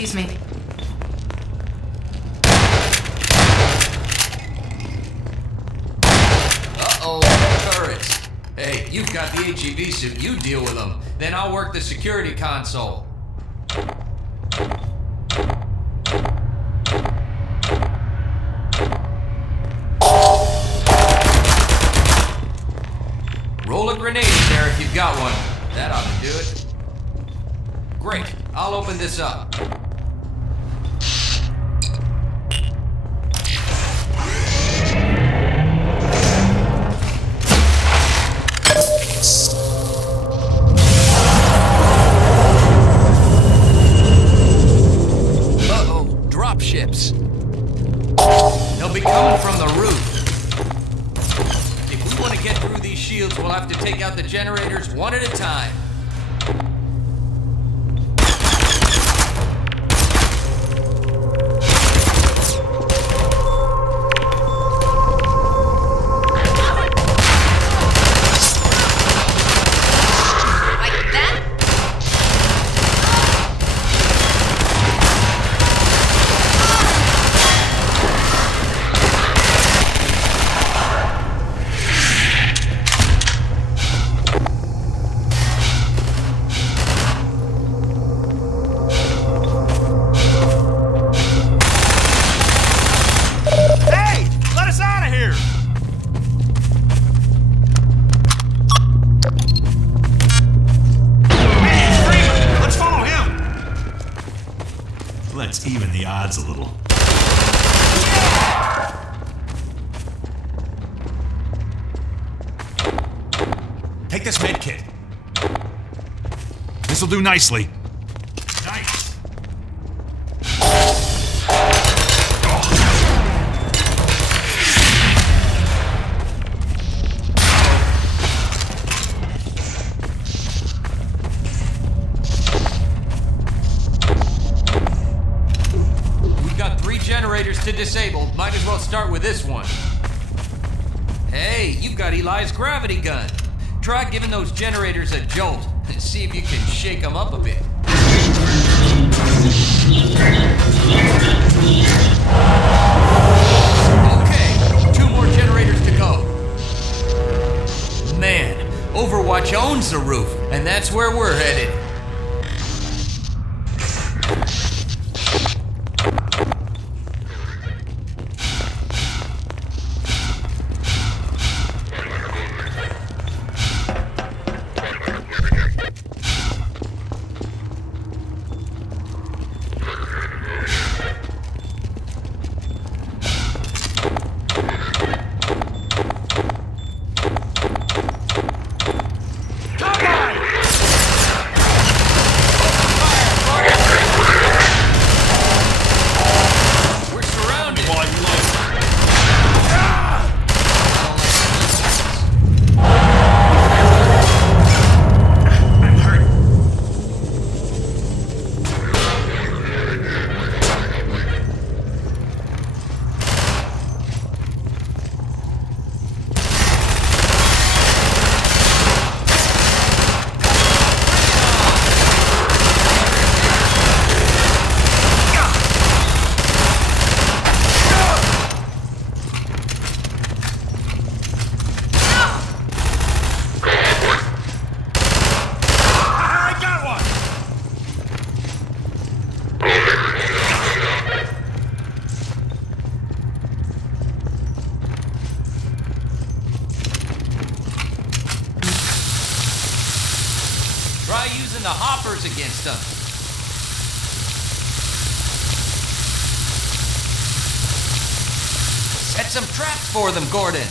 Excuse me. Uh-oh, turrets. Hey, you've got the HEV suit. You deal with them. Then I'll work the security console. Roll a grenade in there if you've got one. That ought to do it. Great. I'll open this up. Uh-oh, drop ships. They'll be coming from the roof. If we want to get through these shields, we'll have to take out the generators one at a time. Let's even the odds a little. Take this med kit. This'll do nicely. Nice. Generators to disable. Might as well start with this one. Hey, you've got Eli's gravity gun. Try giving those generators a jolt and see if you can shake them up a bit. Okay, 2 more generators to go. Man, Overwatch owns the roof, and that's where we're headed. Try using the hoppers against them. Set some traps for them, Gordon.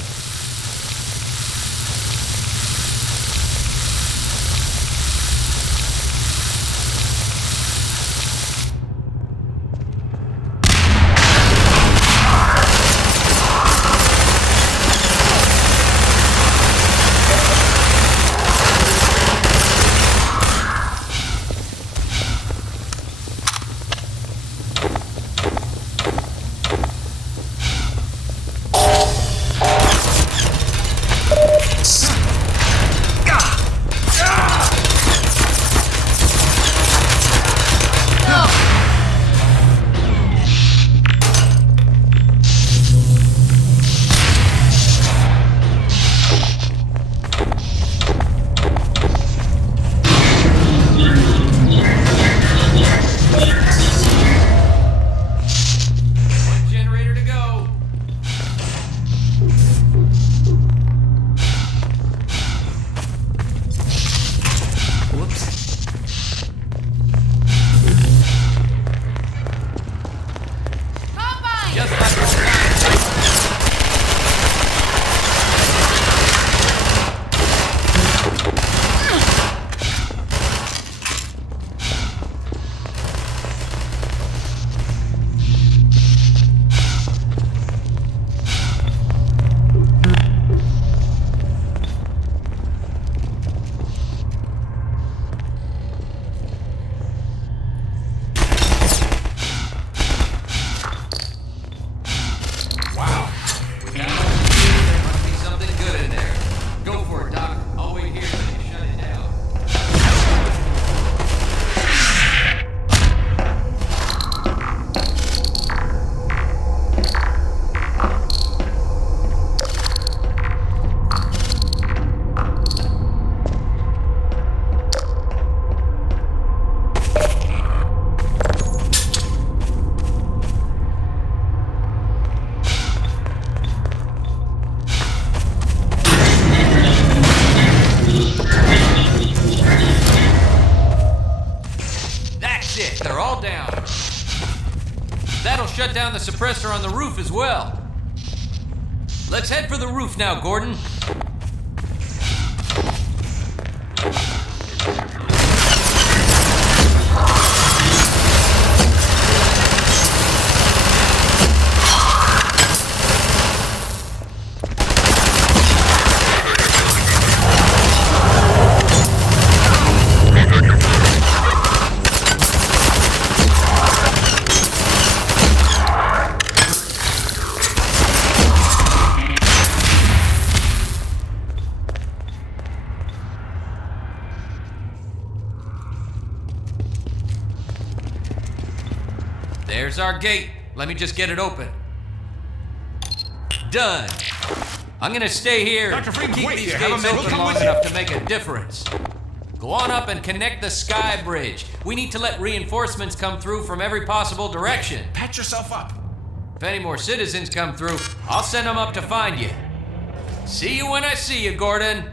suppressor on the roof as well. Let's head for the roof now, Gordon. There's our gate. Let me just get it open. Done. I'm gonna stay here Dr. Freeman, keep wait, these you have a gates man. We'll open come long with you. enough to make a difference. Go on up and connect the sky bridge. We need to let reinforcements come through from every possible direction. Patch yourself up. If any more citizens come through, I'll send them up to find you. See you when I see you, Gordon.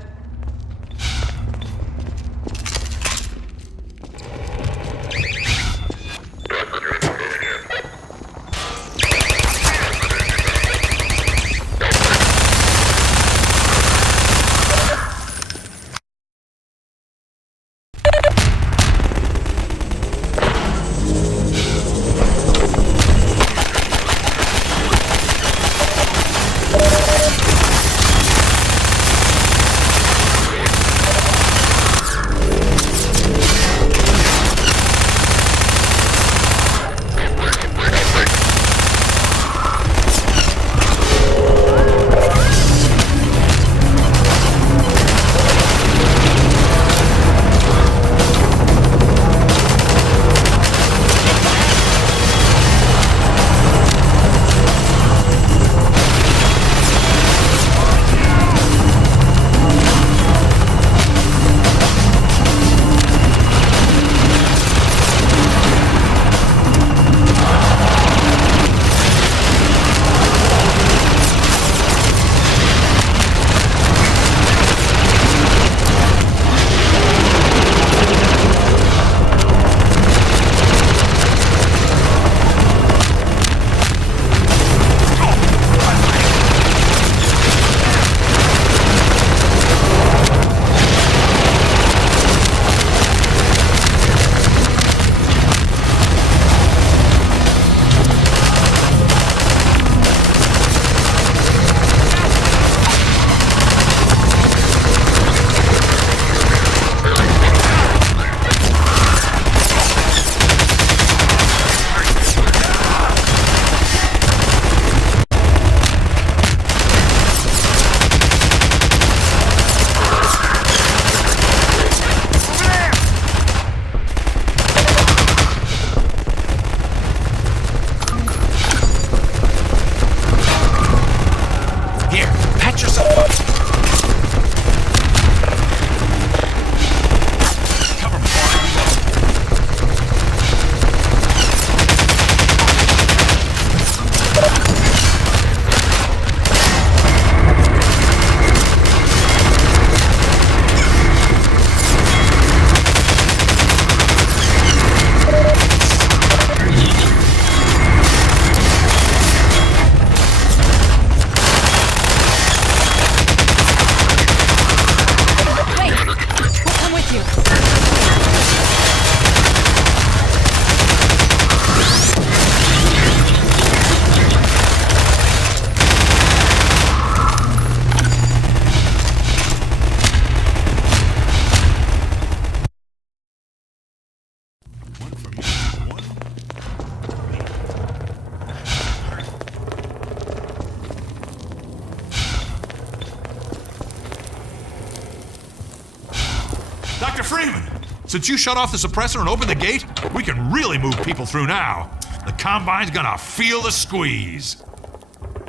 Dr. Freeman, since you shut off the suppressor and opened the gate, we can really move people through now. The Combine's gonna feel the squeeze.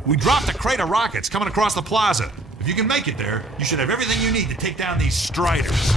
We dropped a crate of rockets coming across the plaza. If you can make it there, you should have everything you need to take down these Striders.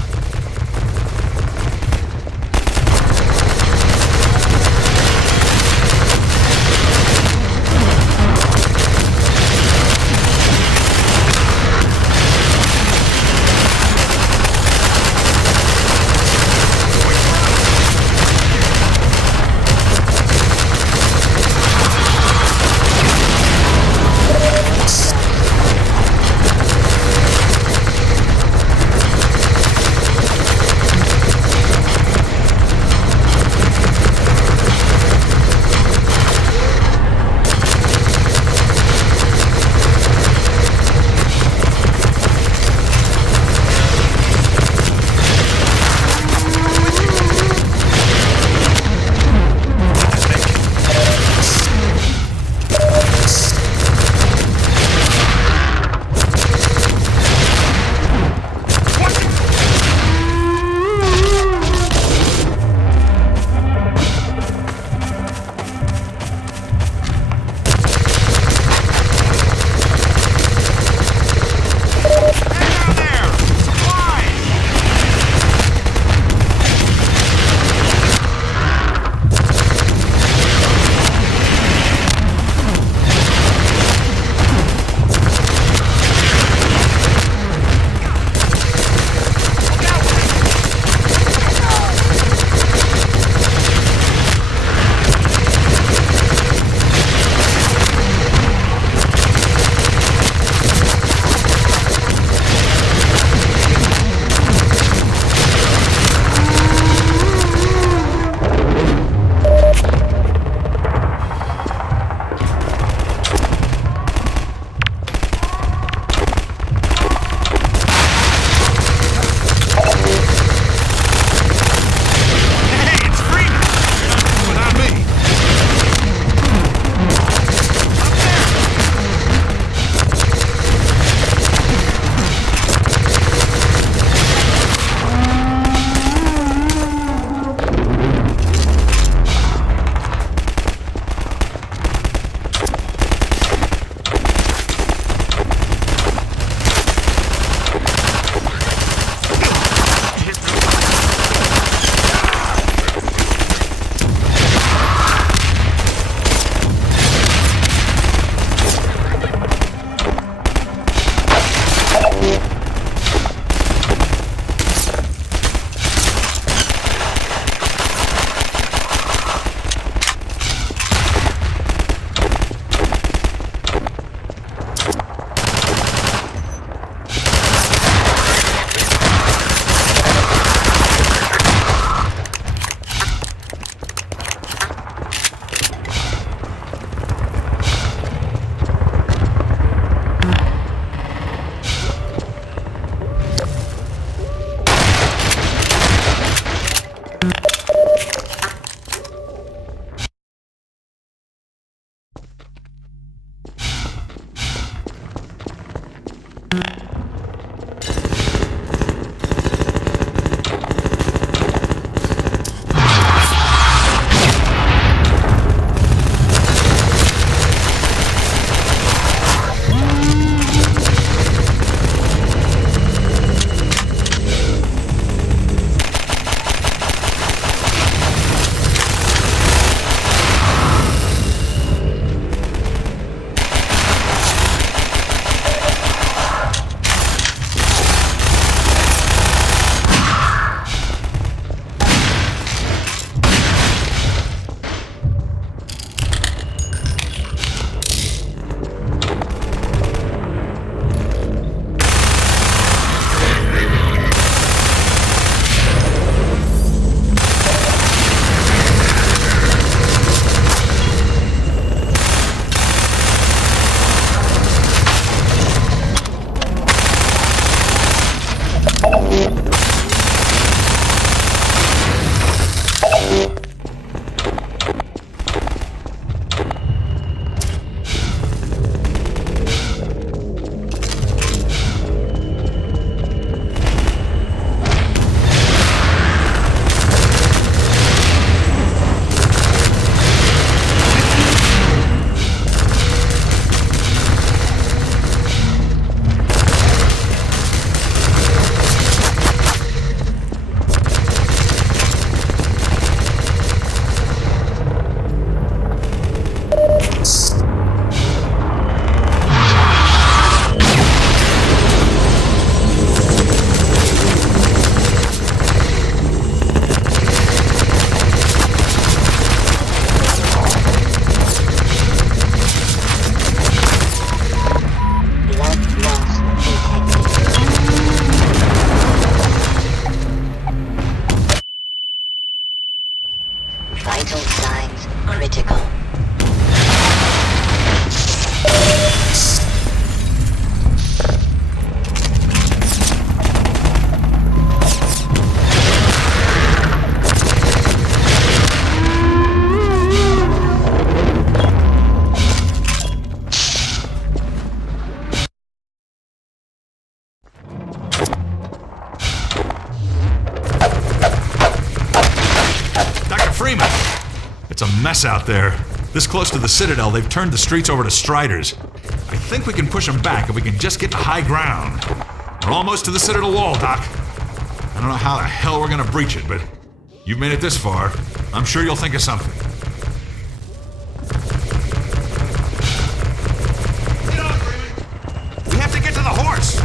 Vital signs critical. It's a mess out there. This close to the Citadel, they've turned the streets over to Striders. I think we can push them back if we can just get to high ground. We're almost to the Citadel wall, Doc. I don't know how the hell we're gonna breach it, but you've made it this far. I'm sure you'll think of something. Get up, Freeman! We have to get to the horse!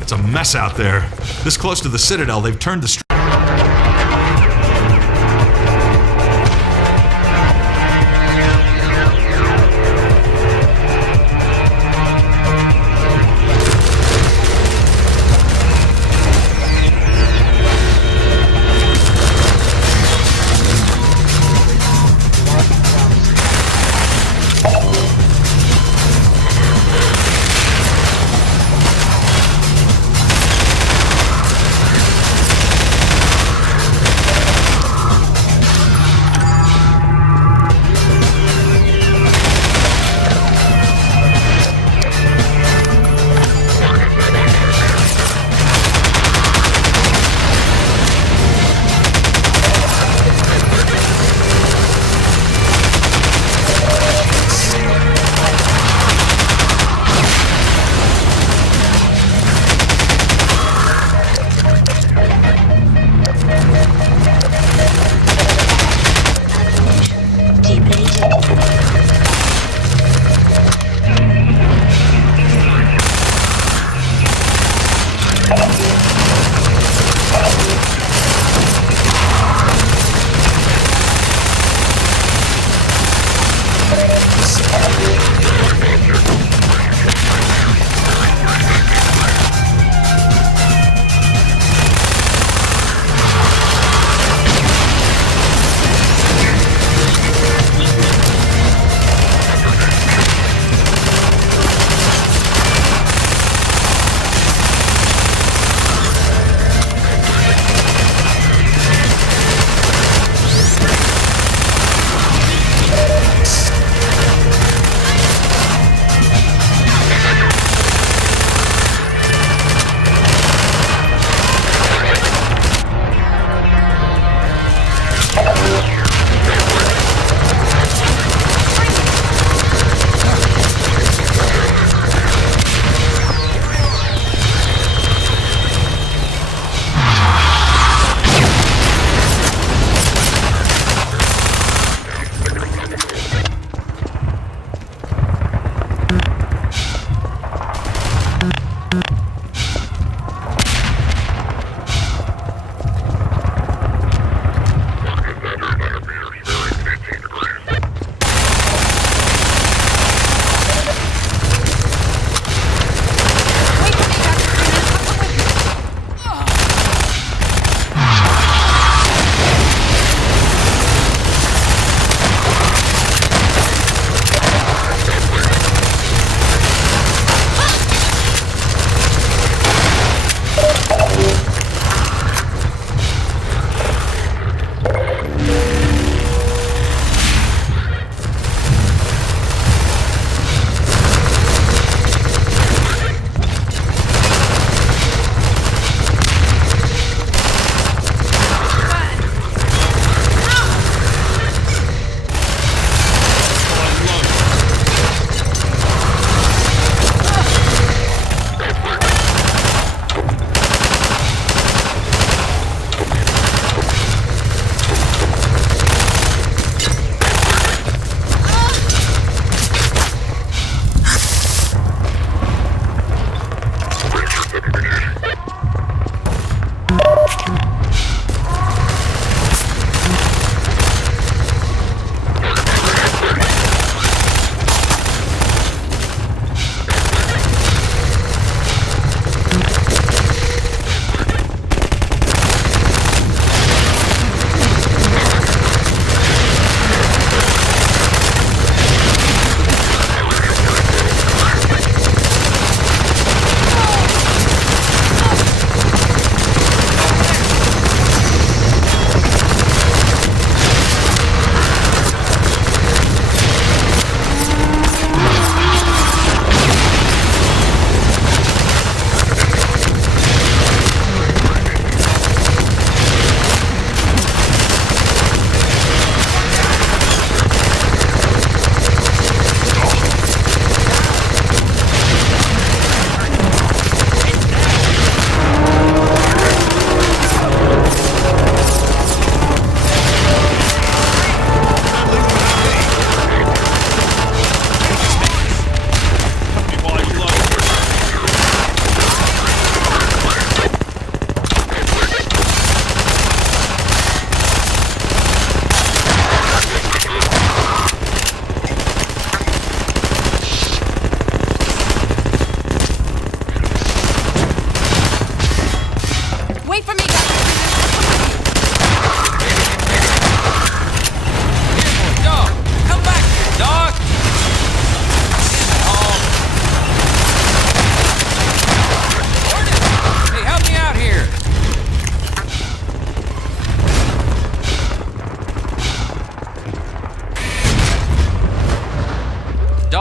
It's a mess out there. This close to the Citadel, they've turned the street.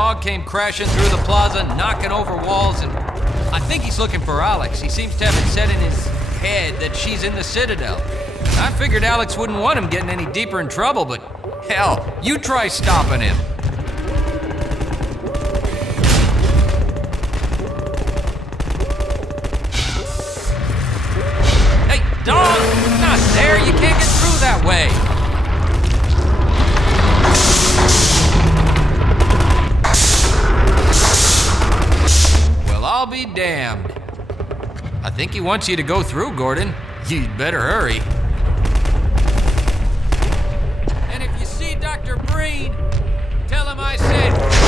dog came crashing through the plaza, knocking over walls, and I think he's looking for Alex. He seems to have it set in his head that she's in the Citadel. I figured Alex wouldn't want him getting any deeper in trouble, but hell, you try stopping him. Hey, dog! Not there! You can't get through that way! Well, I'll be damned. I think he wants you to go through, Gordon. You'd better hurry. And if you see Dr. Breen, tell him I said...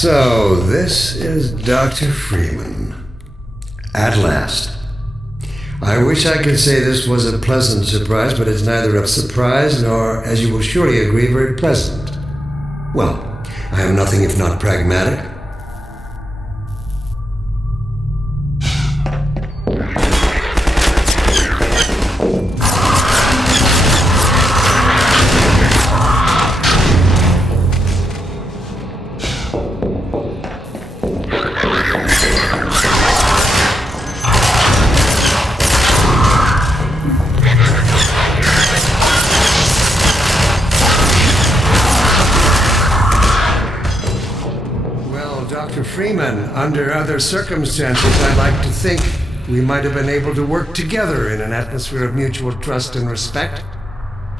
So, this is Dr. Freeman. At last. I wish I could say this was a pleasant surprise, but it's neither a surprise nor, as you will surely agree, very pleasant. Well, I am nothing if not pragmatic. Dr. Freeman, under other circumstances, I'd like to think we might have been able to work together in an atmosphere of mutual trust and respect.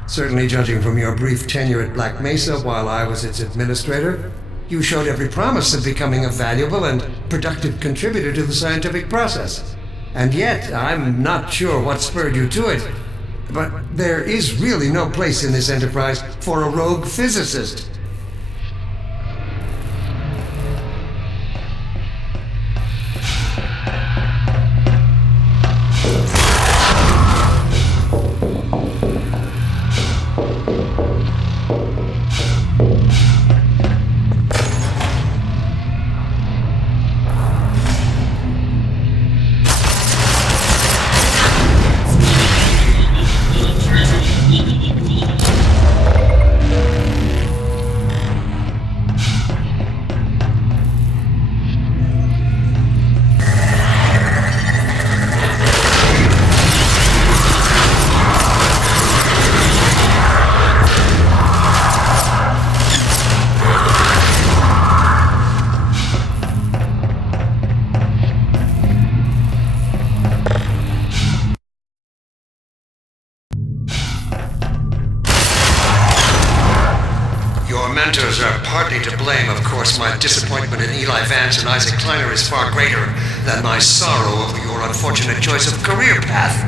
Certainly, judging from your brief tenure at Black Mesa while I was its administrator, you showed every promise of becoming a valuable and productive contributor to the scientific process. And yet, I'm not sure what spurred you to it. But there is really no place in this enterprise for a rogue physicist. Mentors are partly to blame, of course. My disappointment in Eli Vance and Isaac Kleiner is far greater than my sorrow over your unfortunate choice of career path.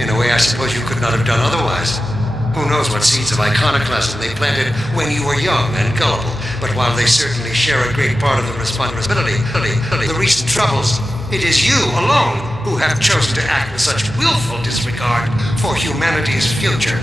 In a way, I suppose you could not have done otherwise. Who knows what seeds of iconoclasm they planted when you were young and gullible, but while they certainly share a great part of the responsibility, the recent troubles, it is you alone who have chosen to act with such willful disregard for humanity's future.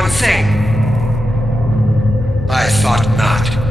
one thing. I thought not.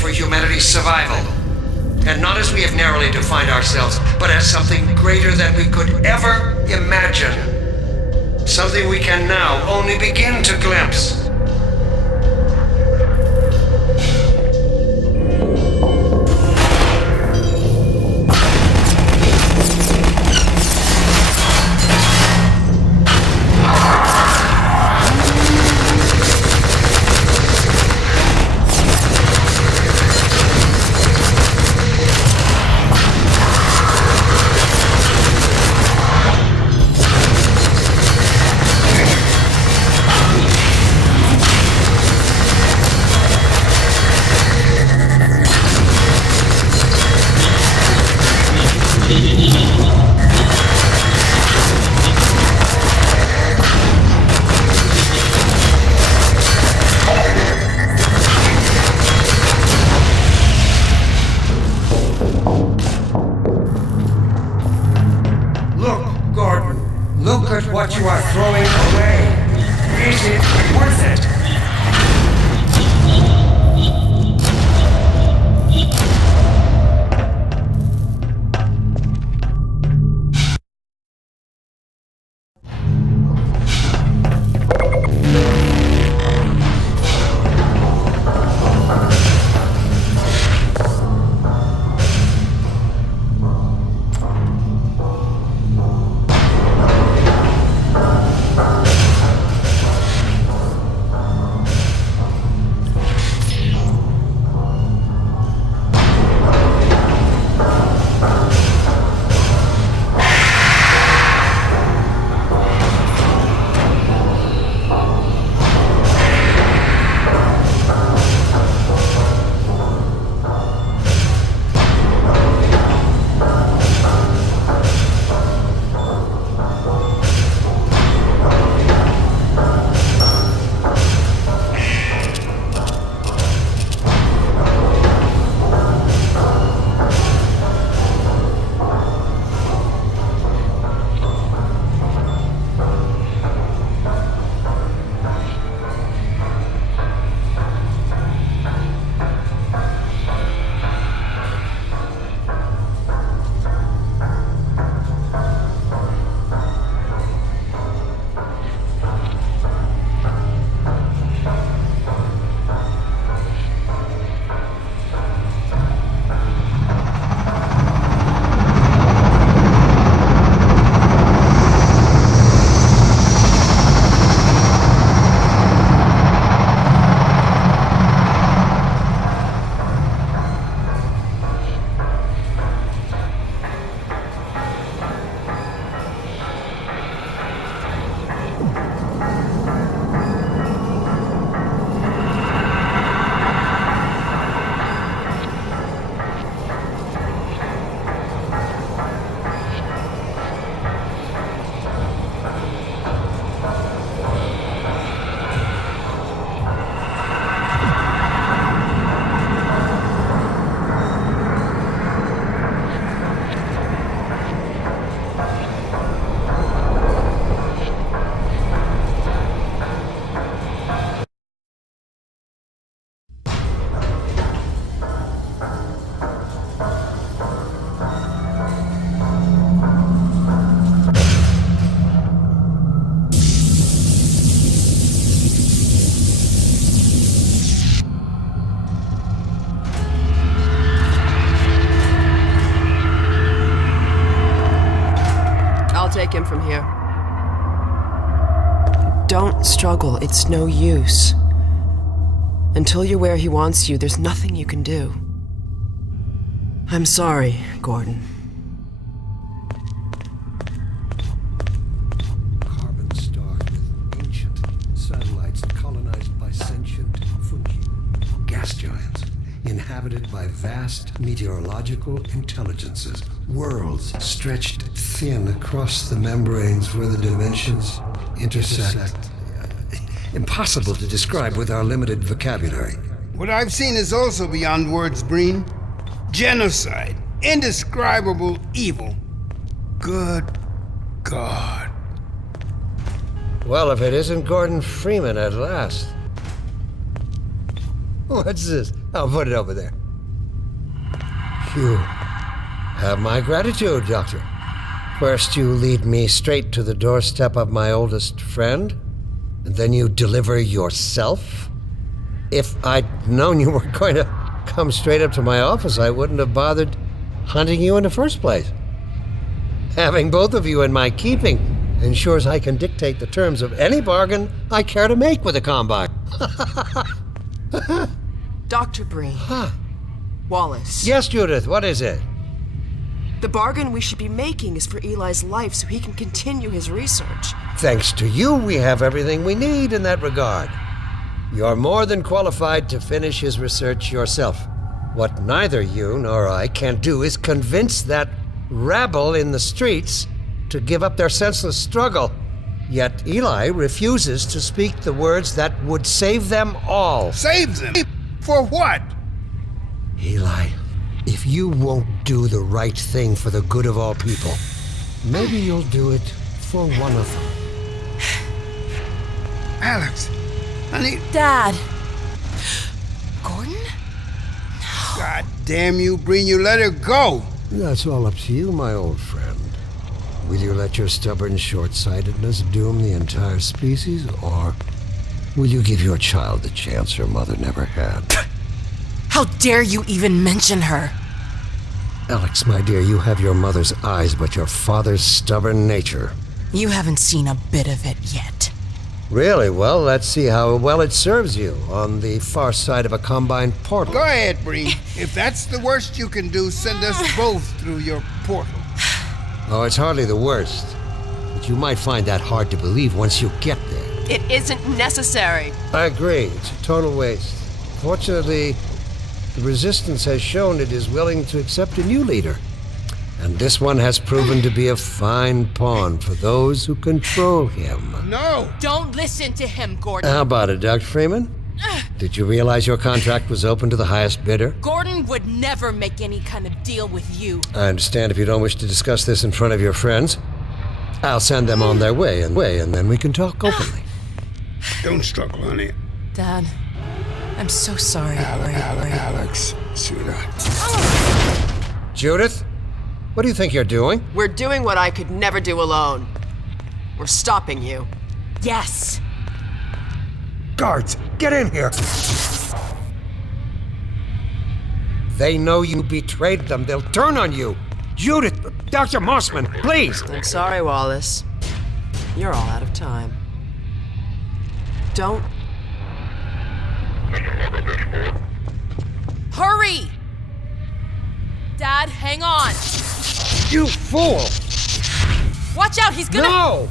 For humanity's survival. And not as we have narrowly defined ourselves, but as something greater than we could ever imagine. Something we can now only begin to glimpse. Look at what you are throwing away. Is it worth it? take him from here. Don't struggle. It's no use. Until you're where he wants you, there's nothing you can do. I'm sorry, Gordon. Carbon stars with ancient satellites colonized by sentient fungi. Gas giants inhabited by vast meteorological intelligences. Worlds stretched thin across the membranes where the dimensions intersect. Impossible to describe with our limited vocabulary. What I've seen is also beyond words, Breen. Genocide. Indescribable evil. Good God. Well, if it isn't Gordon Freeman at last. What's this? I'll put it over there. You have my gratitude, Doctor. First, you lead me straight to the doorstep of my oldest friend, and then you deliver yourself? If I'd known you were going to come straight up to my office, I wouldn't have bothered hunting you in the first place. Having both of you in my keeping ensures I can dictate the terms of any bargain I care to make with a Combine. Dr. Breen. Wallace. Yes, Judith, what is it? The bargain we should be making is for Eli's life so he can continue his research. Thanks to you, we have everything we need in that regard. You're more than qualified to finish his research yourself. What neither you nor I can do is convince that rabble in the streets to give up their senseless struggle. Yet Eli refuses to speak the words that would save them all. Save them? For what? Eli, if you won't do the right thing for the good of all people, maybe you'll do it for one of them. Alex, honey. Dad. Gordon? God damn you, Breen, you let her go. That's all up to you, my old friend. Will you let your stubborn short-sightedness doom the entire species, or will you give your child the chance her mother never had? How dare you even mention her? Alex, my dear, you have your mother's eyes, but your father's stubborn nature. You haven't seen a bit of it yet. Really? Well, let's see how well it serves you on the far side of a Combine portal. Go ahead, Breen. If that's the worst you can do, send us both through your portal. Oh, it's hardly the worst. But you might find that hard to believe once you get there. It isn't necessary. I agree. It's a total waste. Fortunately, the Resistance has shown it is willing to accept a new leader. And this one has proven to be a fine pawn for those who control him. No! Don't listen to him, Gordon. How about it, Dr. Freeman? Did you realize your contract was open to the highest bidder? Gordon would never make any kind of deal with you. I understand if you don't wish to discuss this in front of your friends. I'll send them on their way, and then we can talk openly. Don't struggle, honey. Dad, I'm so sorry. Alex, sweetheart. Judith, what do you think you're doing? We're doing what I could never do alone. We're stopping you. Yes. Guards, get in here! They know you betrayed them. They'll turn on you. Judith, Dr. Mossman, please! I'm sorry, Wallace. You're all out of time. Don't... Hurry! Dad, hang on. You fool! Watch out, he's gonna... No!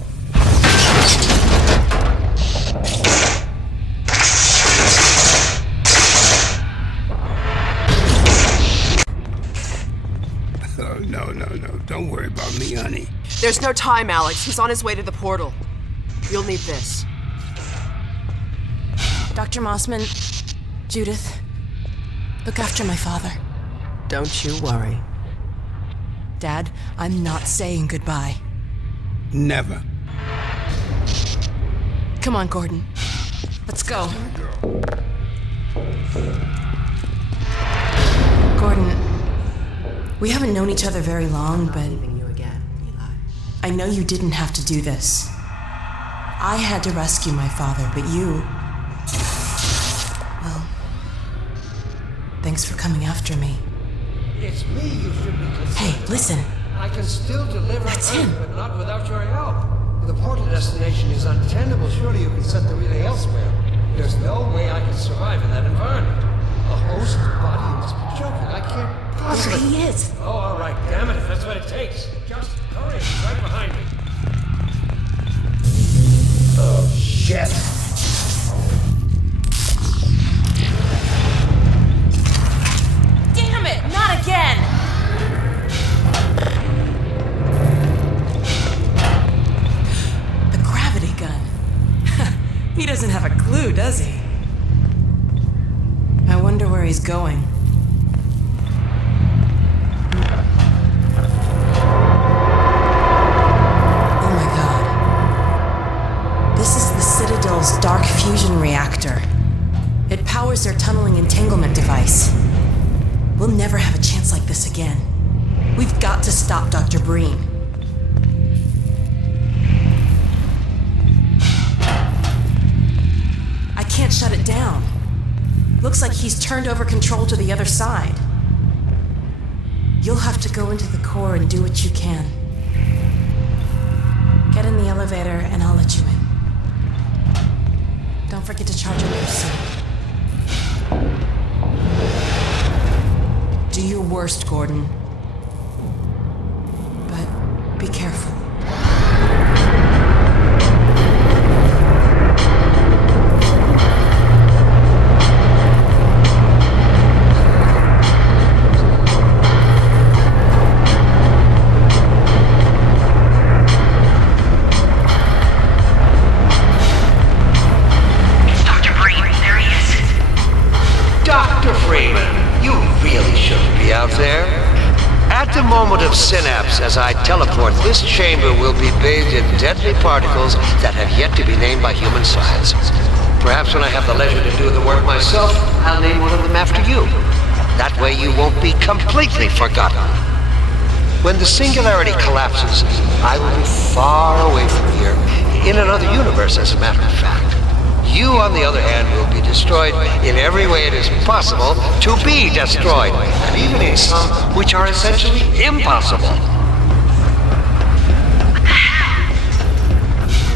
Oh, no. Don't worry about me, honey. There's no time, Alex. He's on his way to the portal. You'll need this. Dr. Mossman, Judith, look after my father. Don't you worry. Dad, I'm not saying goodbye. Never. Come on, Gordon. Let's go. Gordon, we haven't known each other very long, but I know you didn't have to do this. I had to rescue my father, but you... Well, thanks for coming after me. It's me you should be... Hey, listen. I can still deliver That's Earth, him. but not without your help. The portal destination is untenable. Surely you can set the relay elsewhere. There's no way I can survive in that environment. A host body, you must be joking. I can't possibly... There he is. Oh, all right. Damn it, if that's what it takes. Just hurry. He's right behind me. Oh, shit. Damn it! Not again! The gravity gun. He doesn't have a clue, does he? I wonder where he's going. Oh my god. This is the Citadel's dark fusion reactor. It powers their tunneling entanglement device. We'll never have a chance like this again. We've got to stop Dr. Breen. I can't shut it down. Looks like he's turned over control to the other side. You'll have to go into the core and do what you can. Get in the elevator and I'll let you in. Don't forget to charge up your suit. Do your worst, Gordon. But be careful. Dr. Breen, there he is. Dr. Freeman, you really shouldn't be out there. At the moment of synapse, as I teleport, this chamber will be bathed in deadly particles that have yet to be named by human science. Perhaps when I have the leisure to do the work myself, I'll name one of them after you. That way you won't be completely forgotten. When the singularity collapses, I will be far away from here, in another universe, as a matter of fact. You, on the other hand, will be destroyed in every way it is possible to be destroyed, and even in some which are essentially impossible.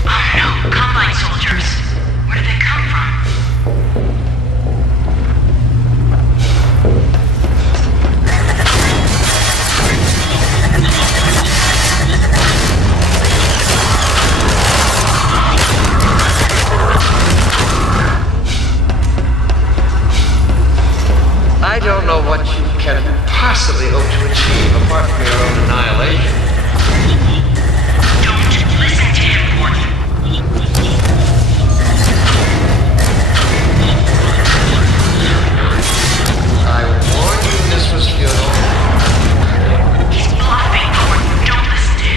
Oh no, Combine soldiers. Where did they come from? I don't know what you can possibly hope to achieve apart from your own annihilation. Don't listen to him, Gordon. I warned you this was futile. He's bluffing, Gordon. Don't listen to him.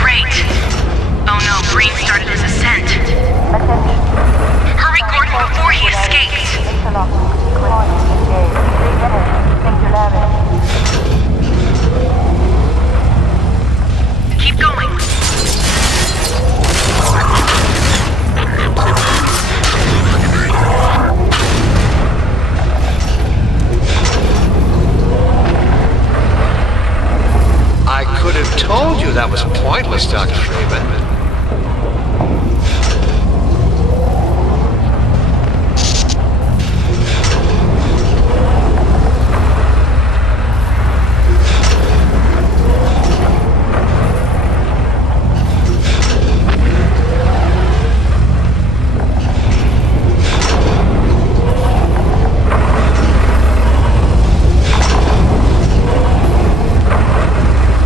Great. Oh no, Breen started his ascent. Hurry, Gordon, before he escapes. Keep going. I could have told you that was pointless, Dr. Freeman.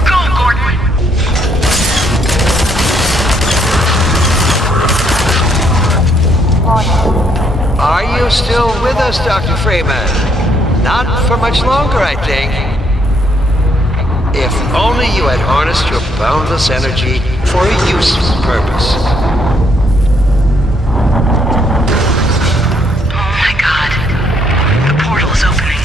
Go, Gordon. Are you still with us, Dr. Freeman? Not for much longer, I think. If only you had harnessed your boundless energy for a useful purpose. Oh my god. The portal is opening.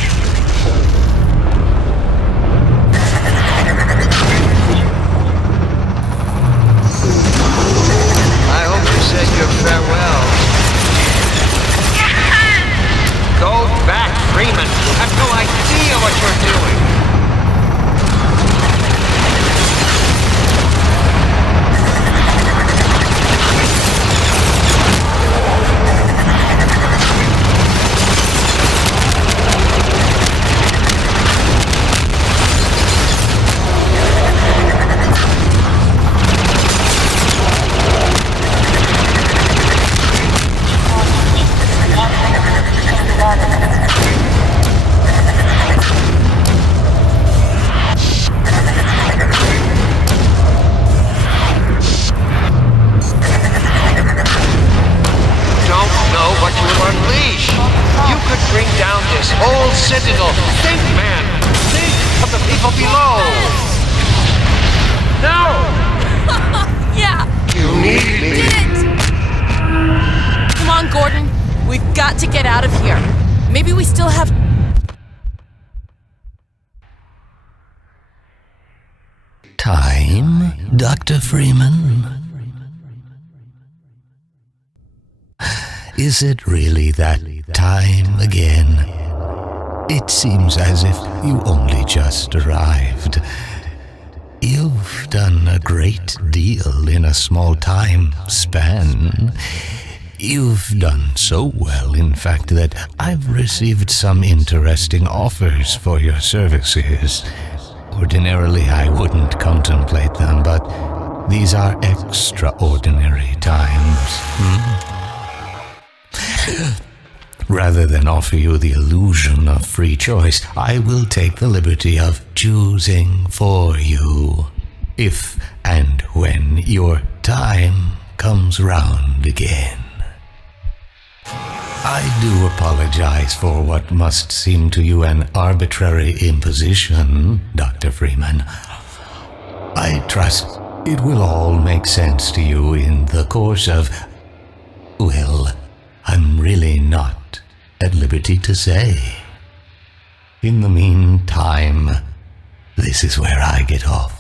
got to get out of here. Maybe we still have... Time, Dr. Freeman? Is it really that time again? It seems as if you only just arrived. You've done a great deal in a small time span. You've done so well, in fact, that I've received some interesting offers for your services. Ordinarily, I wouldn't contemplate them, but these are extraordinary times. Rather than offer you the illusion of free choice, I will take the liberty of choosing for you, if and when your time comes round again. I do apologize for what must seem to you an arbitrary imposition, Dr. Freeman. I trust it will all make sense to you in the course of... well, I'm really not at liberty to say. In the meantime, this is where I get off.